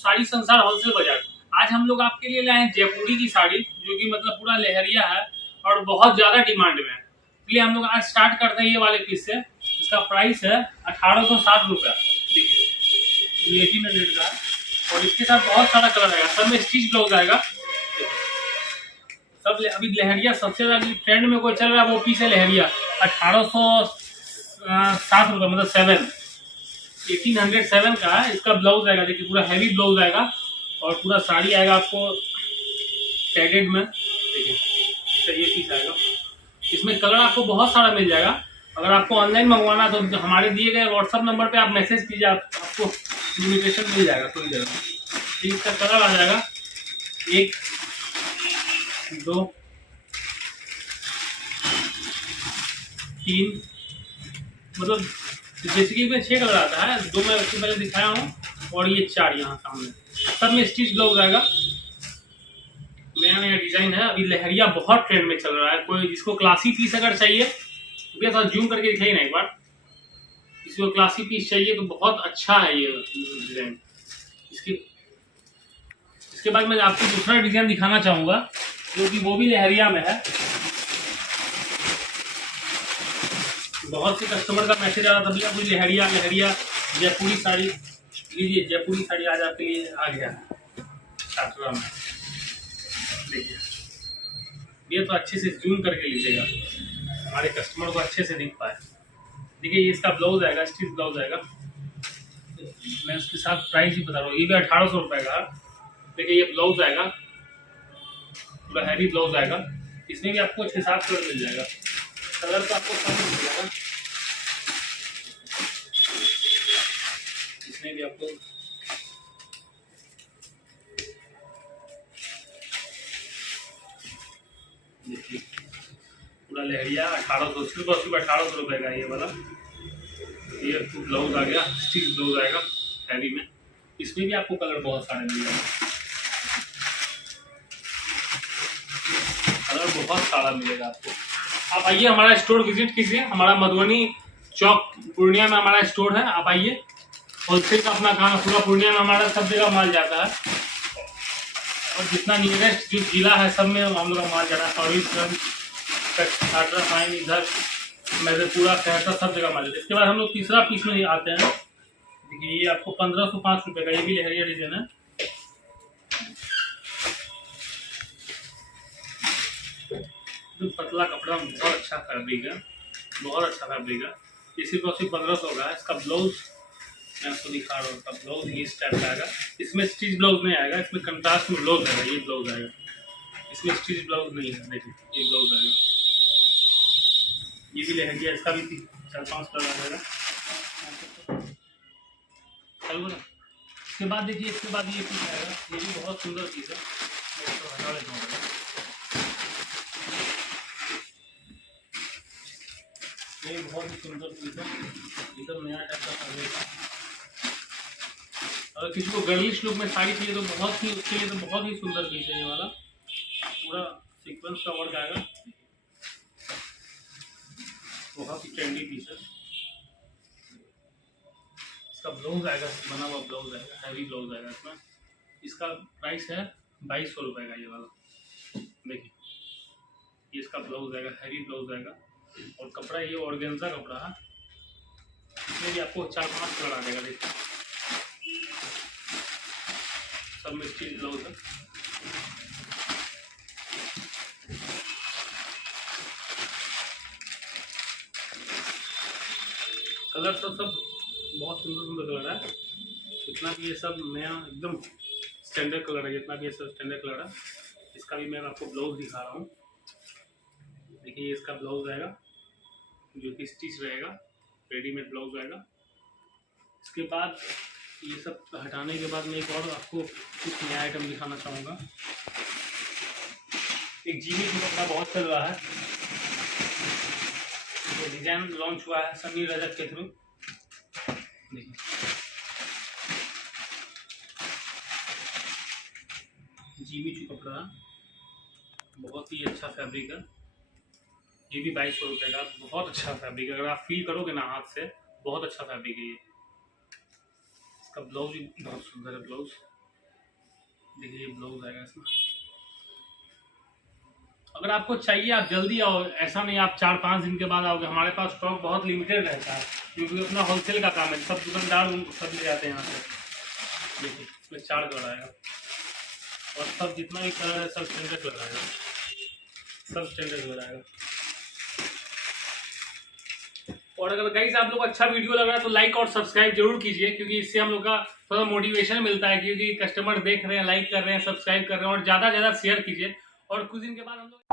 साड़ी संसार होलसेल बाजार। आज हम लोग आपके लिए लाए हैं जयपुरी की साड़ी, जो कि मतलब पूरा लहरिया है और बहुत ज्यादा डिमांड में है। इसलिए हम लोग आज स्टार्ट करते हैं ये वाले पीस से। इसका प्राइस है 1860 रुपया। देखिए ये 1800 का है और इसके साथ बहुत सारा कलर आएगा, सब में स्टिच ब्लाउज आएगा। सब अभी लहरिया सबसे ज्यादा ट्रेंड में कोई चल रहा है वो पीस है लहरिया। 1860 रुपये मतलब 1807 का है। इसका ब्लाउज आएगा, देखिए पूरा हैवी ब्लाउज आएगा और पूरा साड़ी आएगा आपको टैगेड में। देखिए तो ये पीस आएगा, इसमें कलर आपको बहुत सारा मिल जाएगा। अगर आपको ऑनलाइन मंगवाना तो हमारे दिए गए व्हाट्सअप नंबर पे आप मैसेज कीजिए, आपको इन्विटेशन मिल जाएगा थोड़ी देर में। इसका कलर आ जाएगा 1 2 3, मतलब बेसिकली में 6 कलर आता है, 2 मैं उससे पहले दिखाया हूँ और ये 4 यहाँ सामने। सब में स्टिच ब्लाउज आएगा। नया नया डिजाइन है, अभी लहरिया बहुत ट्रेंड में चल रहा है। कोई जिसको क्लासी पीस अगर चाहिए तो भैया थोड़ा जूम करके दिखाइए ना एक बार। किसी को क्लासी पीस चाहिए तो बहुत अच्छा है ये डिजाइन। इसके बाद मैं आपको दूसरा डिजाइन दिखाना चाहूंगा, जो कि वो भी लहरिया में है। बहुत से कस्टमर का मैसेज आ रहा था, भैया कोई लहरिया जयपुरी साड़ी लीजिए। जयपुरी साड़ी आज आपके लिए आ गया है छात्रा में। देखिए ये तो अच्छे से जूम करके लीजिएगा, हमारे कस्टमर को अच्छे से दिख पाए। देखिए ये इसका ब्लाउज आएगा, स्टिच ब्लाउज आएगा। मैं उसके साथ प्राइस ही बता रहा हूँ, ये भी 1800 रुपये का। देखिए ये ब्लाउज आएगा, पूरा हैवी ब्लाउज आएगा। इसमें भी आपको 6-7 कलर मिल जाएगा। कलर तो आपको सब मिल जाएगा। इसमें भी आपको देखिए पूरा लहरिया 1800, सिर्फ 1800 रुपये का ये वाला। ये ब्लाउज आ गया, स्टिच ब्लाउज आएगा हैवी में। इसमें भी आपको कलर बहुत सारे मिल जाएंगे, कलर बहुत सारा मिलेगा आपको। आप आइए हमारा स्टोर विजिट कीजिए। हमारा मधुबनी चौक पूर्णिया में हमारा स्टोर है, आप आइए। होलसेल का अपना काम है, पूरा पूर्णिया में हमारा सब जगह माल जाता है और जितना नियरेस्ट जो जिला है सब में हम लोग का माल जाता है। फॉरबिसगंज, छात्रा साइन, इधर मैजेपुरा, सहरसा, सब जगह माल जाता है। इसके बाद हम लोग तीसरा पीस में आते हैं। देखिए ये आपको 1505 रुपये का, ये भी लहरिया डिजाइन है। पतला कपड़ा, बहुत अच्छा फैब्रिक है, बहुत अच्छा फैब्रिक है। ये सिर्फ 1500 का है। इसका ब्लाउज मैं आपको दिखा रहा हूँ, इसका ब्लाउज इस टाइप का आएगा। इसमें स्टिच ब्लाउज नहीं आएगा, इसमें कंट्रास्ट में ब्लाउज आएगा। ये ब्लाउज आएगा, इसमें स्टिच ब्लाउज नहीं है। देखिए ये ब्लाउज आएगा, ये भी लहरिया, इसका भी 4-5 कलर आ जाएगा। चलो ना, इसके बाद देखिए, इसके बाद ये पीस आएगा, ये भी बहुत सुंदर पीस है। तो हटा लेता हूँ, ये बहुत ही सुंदर पीस है, एकदम नया टाइप का फैब्रिक है। अगर किसी को गर्लिश लुक में साड़ी चाहिए तो बहुत ही, उसके लिए तो बहुत ही सुंदर पीस है ये वाला। पूरा सीक्वेंस का वर्क आएगा, बहुत ही ट्रेंडी पीस है। इसका ब्लाउज आएगा, बना हुआ ब्लाउज आएगा, हैवी ब्लाउज आएगा इसमें। इसका प्राइस है 2200 रुपये का ये वाला। देखिए ये इसका ब्लाउज आएगा, हैवी ब्लाउज आएगा और कपड़ा ये ऑर्गेन्जा कपड़ा है। इसमें भी आपको 4-5 कलर आ जाएगा। देखिए सब में स्टिच ब्लाउज है। कलर तो सब बहुत सुंदर सुंदर कलर है। जितना भी ये सब नया एकदम स्टैंडर्ड कलर है, जितना भी ये सब स्टैंडर्ड कलर है। इसका भी मैं आपको ब्लाउज दिखा रहा हूँ। देखिए इसका ब्लाउज आएगा, जो कि स्टिच रहेगा, रेडीमेड ब्लाउज आएगा। इसके बाद ये सब हटाने के बाद मैं एक और आपको कुछ नया आइटम दिखाना चाहूँगा। एक जीवी कपड़ा बहुत चल रहा है, ये डिजाइन लॉन्च हुआ है समीर रजक के थ्रू। देखिए जीवी कपड़ा बहुत ही अच्छा फैब्रिक है। ये भी 2200 रुपये का, बहुत अच्छा फैब्रिक है। अगर आप फील करोगे ना हाथ से, बहुत अच्छा फैब्रिक है ये। इसका ब्लाउज भी बहुत सुंदर है, ब्लाउज देखिए ब्लाउज आएगा इसमें। अगर आपको चाहिए आप जल्दी आओ, ऐसा नहीं आप 4-5 दिन के बाद आओगे। हमारे पास स्टॉक बहुत लिमिटेड रहता है क्योंकि अपना होलसेल का काम है, सब दुकानदार सब ले जाते हैं यहाँ से। देखिए इसमें 4 कलर आएगा और सब जितना भी कलर है सब स्टैंडर्ड कलर आएगा, सब स्टैंडर्ड कलर आएगा। और अगर गाइस आप लोग अच्छा वीडियो लग रहा है तो लाइक और सब्सक्राइब जरूर कीजिए, क्योंकि इससे हम लोग का थोड़ा मोटिवेशन मिलता है, क्योंकि कस्टमर देख रहे हैं, लाइक कर रहे हैं, सब्सक्राइब कर रहे हैं, और ज़्यादा से ज़्यादा शेयर कीजिए। और कुछ दिन के बाद हम लोग